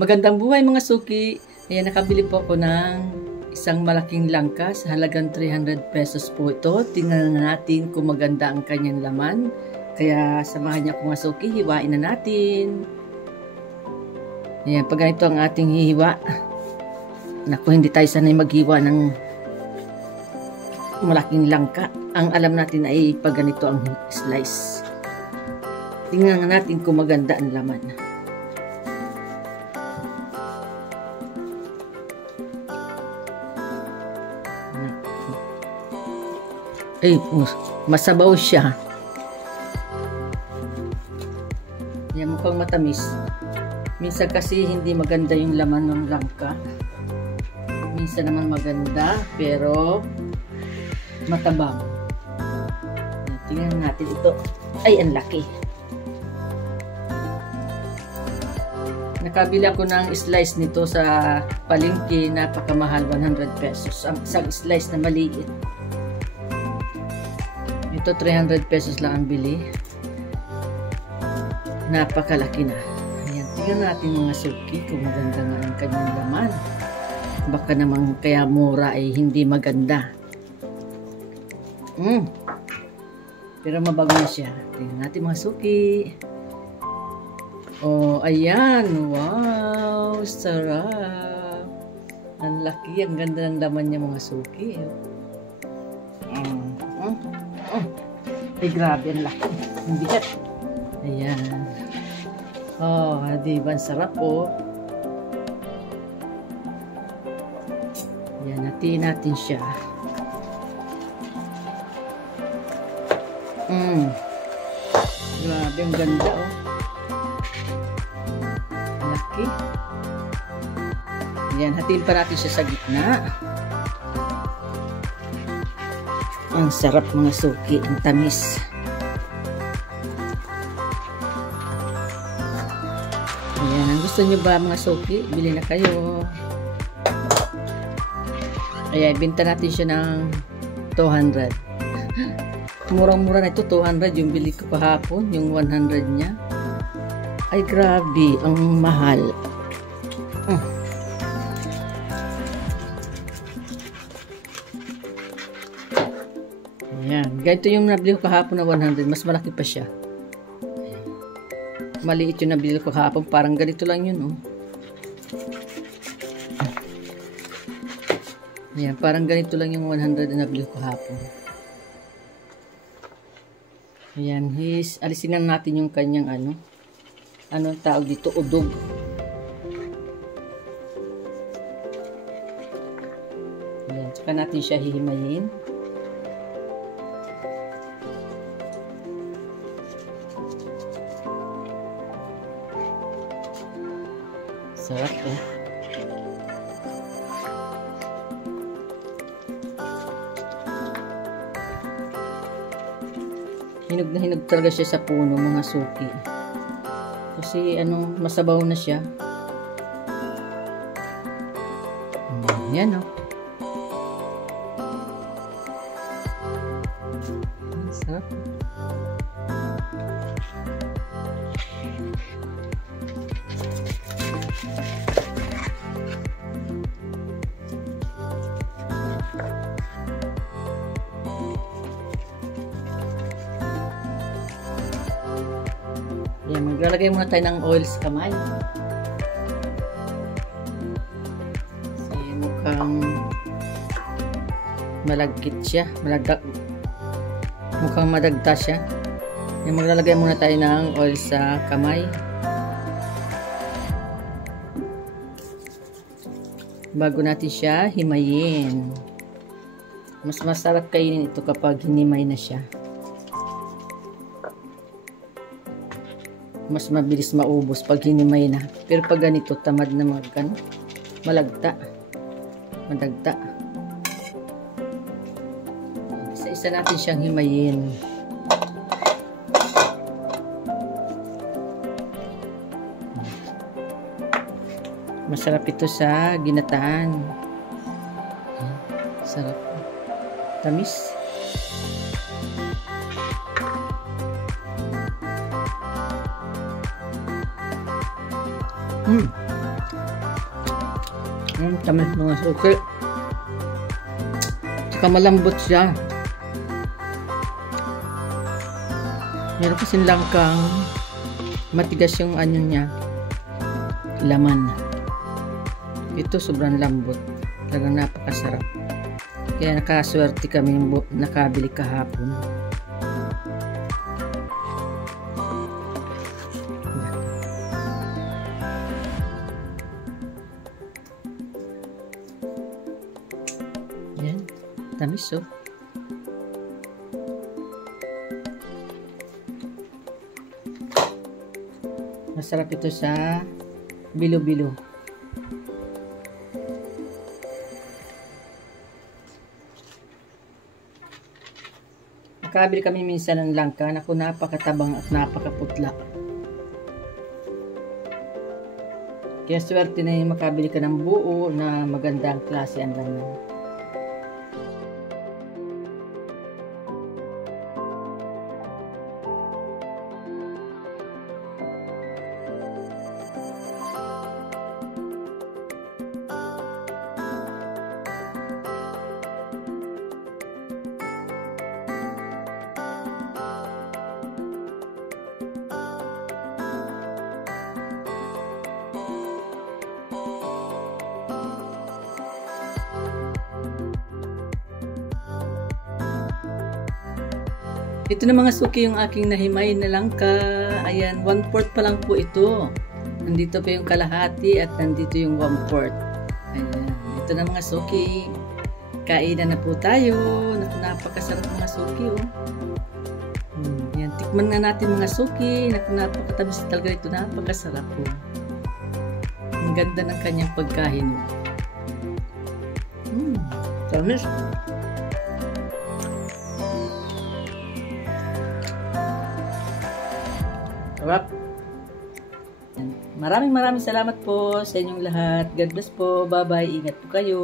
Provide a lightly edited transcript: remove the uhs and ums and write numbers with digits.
Magandang buhay mga suki. Ayan, nakabili po ako ng isang malaking langka sa halagang 300 pesos po ito. Tingnan natin kung maganda ang kanyang laman. Kaya samahan niyo ako mga suki, hiwain na natin. Ayan, pag ganito ang ating hihiwa. Naku, hindi tayo sanay maghiwa ng malaking langka. Ang alam natin ay pag ganito ang slice. Tingnan natin kung maganda ang laman. Ay, masabaw siya. Yan, mukhang matamis. Minsan kasi hindi maganda yung laman ng langka. Minsan naman maganda, pero matabang. Tingnan natin ito. Ay, ang laki. Nakabili ako ng slice nito sa palengke, napakamahal, 100 pesos. Ang isang slice na maliit. Ito 300 pesos lang ang bili. Napakalaki na. Ayan, tingnan natin mga suki kung maganda nga ang kanyang laman. Baka naman kaya mura ay hindi maganda. Pero mabago na siya. Tingnan natin mga suki. Oh, ayan. Wow, sarap. Ang laki, ang ganda ng laman niya mga suki. Ay, grabe, ang laki. Ang bigat. Ayan. Oh, diba? Ang sarap, oh. Ayan, hatiin natin siya. Grabe, ang ganda, oh. Laki. Ayan, hatiin pa natin siya sa gitna. Ang sarap mga suki, ang tamis. Ayan, ang gusto nyo ba mga suki? Bili na kayo. Ayan, binta natin siya ng 200. Murang-mura na ito, 200 yung bili ko kahapon, yung 100 niya. Ay, grabe, ang mahal. Ayan, ganito yung nabili ko kahapon na 100, mas malaki pa siya. Maliit yung nabili ko kahapon, parang ganito lang yun, oh. Ayan, parang ganito lang yung 100 na nabili ko kahapon. Ayan, alisin lang natin yung kanyang anong tawag dito, udog. Ayan, saka natin siya hihimayin. Sarap, eh. Hinog na hinog talaga siya sa puno mga suki. Kasi masabaw na siya. Yan, oh. Sarap. Yan, maglalagay muna tayo ng oil sa kamay. Kasi mukhang malagkit siya. Mukhang madagta siya. Yan, maglalagay muna tayo ng oil sa kamay. Bago natin siya himayin. Mas masarap kainin ito kapag hinimay na siya. Mas mabilis maubos pag hinimay na. Pero pag ganito, tamad na malagta. Madagta. Isa-isa natin siyang himayin. Masarap ito sa ginataan. Sarap. Tamis. Tamis mga suki. Tsaka malambot siya. Meron kasing langkang matigas yung ano niya, laman. Ito sobrang lambot. Talagang napakasarap. Kaya nakaswerte kami nakabili kahapon. Yan. Tamis oh. Masarap ito sa bilo-bilo. Nakabili kami minsan ng langka na kung napakatabang at napakaputla. Kaya swerte na yung makabili ka ng buo na magandang klase ang laman. Ito na mga suki yung aking nahimay na langka. Ayan, 1/4 pa lang po ito. Nandito pa yung kalahati at nandito yung 1/4. Ayan, ito na mga suki. Kainan na po tayo. Napakasarap mga suki oh. Ayan, tikman na natin mga suki. Napakatamis talaga ito. Napakasarap po. Ang ganda ng kanyang pagkain. Tamis. Sarap. Maraming salamat po sa inyong lahat. God bless po. Bye-bye. Ingat po kayo.